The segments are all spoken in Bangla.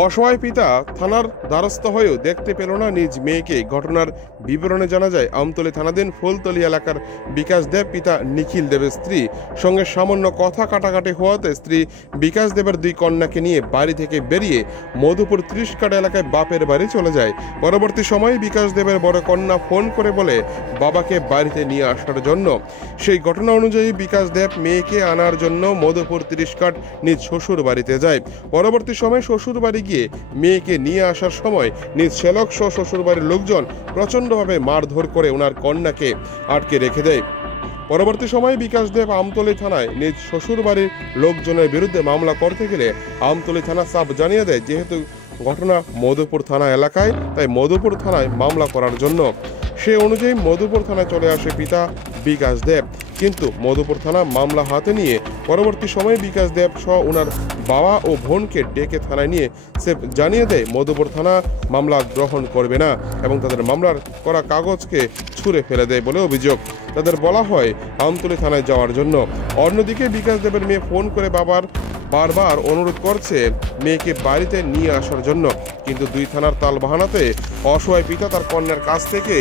অসহায় পিতা থানার দ্বারস্থ হয়েও দেখতে পেল না নিজ মেয়েকে। ঘটনার বিবরণে জানা যায়, আমতলী থানাধীন ফুলতলী এলাকার বিকাশ দেব পিতা নিখিল দেবের স্ত্রী সঙ্গে সামান্য কথা কাটাকাটি হওয়াতে স্ত্রী বিকাশ দেবের দুই কন্যাকে নিয়ে বাড়ি থেকে বেরিয়ে মধুপুর 30 কাটা এলাকায় বাপের বাড়ি চলে যায়। পরবর্তী সময়ে বিকাশ দেবের বড় কন্যা ফোন করে বলে বাবাকে বাড়িতে নিয়ে আসার জন্য। সেই ঘটনা অনুযায়ী বিকাশ দেব মেয়েকে আনার জন্য মধুপুর 30 কাট নিজ শ্বশুর বাড়িতে যায়। পরবর্তী সময়ে শ্বশুর বাড়ি গিয়ে মেয়েকে নিয়ে আসার সময় নিজ শ্যালক সহ শ্বশুর বাড়ির লোকজন প্রচণ্ডভাবে মারধর করে ওনার কন্যাকে আটকে রেখে দেয়। পরবর্তী সময়ে বিকাশ দেব আমতলী থানায় নিজ শ্বশুর বাড়ির লোকজনের বিরুদ্ধে মামলা করতে গেলে আমতলী থানা সাব জানিয়ে দেয়, যেহেতু ঘটনা মধুপুর থানা এলাকায়, তাই মধুপুর থানায় মামলা করার জন্য। সে অনুযায়ী মধুপুর থানায় চলে আসে পিতা বিকাশ দেব, কিন্তু মধুপুর থানা মামলা হাতে নিয়ে পরবর্তী সময়ে বিকাশ দেব সহ ওনার বাবা ও বোনকে ডেকে থানায় নিয়ে সে জানিয়ে দেয় মধুপুর থানা মামলা গ্রহণ করবে না এবং তাদের মামলার করা কাগজকে ছুঁড়ে ফেলে দেয় বলে অভিযোগ। তাদের বলা হয় আমতলী থানায় যাওয়ার জন্য। অন্যদিকে বিকাশ দেবের মেয়ে ফোন করে বারবার অনুরোধ করছে মেয়েকে বাড়িতে নিয়ে আসার জন্য, কিন্তু দুই থানার তালবাহানাতে অসহায় পিতা তার কন্যার কাছ থেকে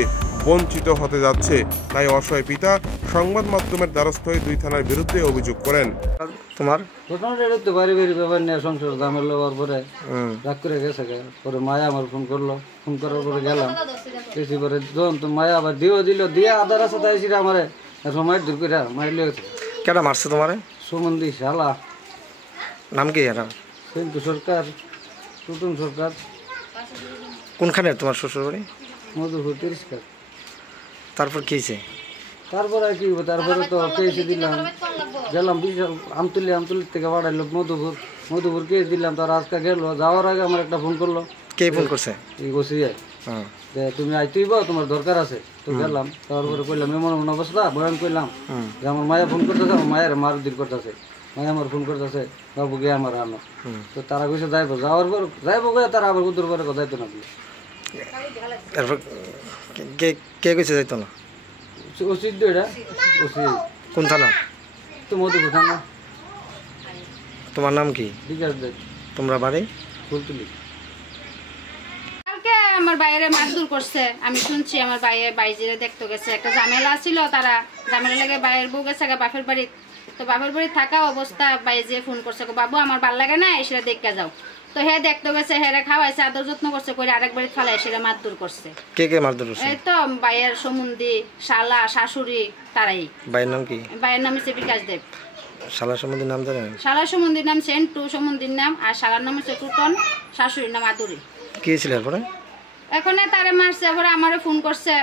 বঞ্চিত হতে যাচ্ছে। তাই অসহায় পিতা সংবাদ মাধ্যমের দ্বারস্থ হয়ে দুই থানার বিরুদ্ধে অভিযোগ করেন। তোমার বাড়ি ব্যাপার নিয়ে সংসার দামের লওয়ার পরে রাগ করে গেছে। পরে মায়া আমার ফোন করলো, ফোন করার পরে গেলাম বেশি পরে যখন তো মায়া আবার দিয়ে আধা রাস্তা তাইছিল আমার সময় দূর করে মারিলে গেছে। কেটা মারছে তোমার? সুমন্দি শালা। নাম কি এটা? কিন্তু সরকার, টুটুন সরকার। কোনখানে তোমার শ্বশুর বাড়ি? মধুপুর 30 কাট। তারপর কি হয়েছে? তারপরে কি হবে? তারপরে তো কেসে দিলাম, গেলাম বিশাল আমতলির থেকে বাড়াইলো মধুপুর কেস দিলাম। তার আজকে গেল, যাওয়ার আগে আমার একটা ফোন করলো। কে ফোন করছে? এই বসিয়ে যে তুমি আইতেইব, তোমার দরকার আছে। তো গেলাম, তারপরে কইলাম এমন অবস্থা বয়ান করলাম যে আমার মায়া ফোন করতেছে, আমার মায়ের মারধর করতেছে। মায়া আমার ফোন করতেছে, বাবু গিয়ে আমার আনো। তো তারা কইছে যাইবো, যাওয়ার পর যাইবো গিয়ে তারা আবার উত্তর করে যাইতো না। তারপর কে কইছে যাইতো না? কোন থানা? তো মধুপুর থানা। তোমার নাম কি? বিকাশ দেব। তোমরা বাড়ি? ফুলতলী। কালকে আমার বাইরে মারধর করছে, আমি শুনছি। আমার বাইরে দেখতে গেছে, একটা ঝামেলা ছিল, তারা ঝামেলা লেগে বাইরের বউ গেছে বাপের বাড়ি। তো বাপের বাড়ি থাকা অবস্থা বাইরে যেয়ে ফোন করছে, বাবু আমার ভাল লাগে না, এসে দেখতে যাও। তো হে দেখতে গেছে, হেরে খাওয়াইছে, আদর যত্ন করছে, করে আরেক বাড়ি ফালাই এসে মারধর করছে। কে কে মারধর করছে? এই তো বাইয়ের সম্বন্ধী, শালা, শাশুড়ি, তারাই। বাইয়ের নাম কি? বাইয়ের নাম হচ্ছে বিকাশ দেব। শালার সম্বন্ধীর নাম জানেন? শালার সম্বন্ধীর নাম সেন্টু, সম্বন্ধীর নাম, আর শালার নাম হচ্ছে টুটন, শাশুড়ির নাম আদুরি। কি ছিল এরপরে? এখন তারা মারছে, এরপরে আমারে ফোন করছে,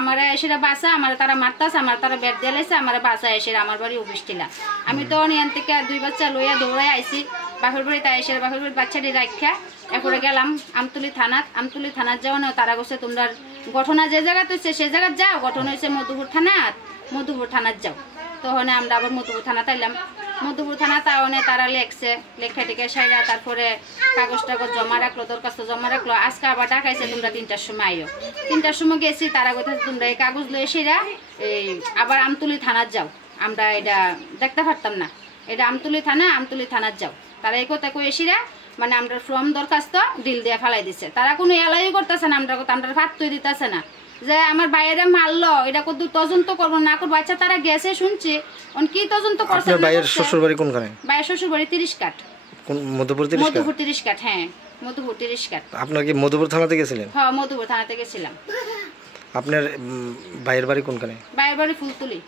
আমারে এসে বাসা, আমার তারা মারতাছে, আমার তারা বেড দিয়েছে, আমার বাসা এসে আমার বাড়ি অফিস টিলা। আমি তো নিয়ান থেকে 2 বাচ্চা লইয়া দৌড়াই আইছি বাপের বাড়ি। তাই এসে বাপের বাড়ির বাচ্চাটি রাখা এরপরে গেলাম আমতলী থানাত যাওয়ানো। তারা গেছে তোমরা ঘটনা যে জায়গাতে হচ্ছে সে জায়গায় যাও, ঘটনা হয়েছে মধুপুর থানাত যাও। তখন আমরা আবার মধুপুর থানা তাইলাম। মধুপুর থানা তাওনে তারা লেখছে, লেখা টেখে সাইরা তারপরে কাগজ টাগজ জমা রাখলো, দরখাস্ত জমা রাখলো। আজকে আবার ডাকাইছে তোমরা 3টার সময় আইও। 3টার সময় গেছি, তারা কথা তোমরা এই কাগজ লয়ে সেরা এই আবার আমতলী থানাত যাও। আমরা এটা দেখতে পারতাম না, এটা আমতলী থানাত যাও। তারা এই কথা কয়ে এসিরা মানে আমরা ফর্ম দরখাস্ত ডিল দিয়ে ফেলাই দিছে। তারা কোনো এলাই করতেছে না, আমরা ফাত্তই দিতেছে না যে আমার বাইরে মারলো, এটা কত তদন্ত করবো না করবো। আচ্ছা তারা গেছে শুনছি, কি তদন্ত করছে? বাইরের শ্বশুর বাড়ি কোনখানে? বাইরের শ্বশুর বাড়ি 30 কাট। মধুপুর 30 কাট। হ্যাঁ, মধুপুর 30 কাট। আপনার কি মধুপুর থানাতে গেছিলেন? হ্যাঁ, মধুপুর থানাতে গেছিলাম। আপনার বাইরের বাড়ি কোনখানে? বাইরের বাড়ি ফুলতলী।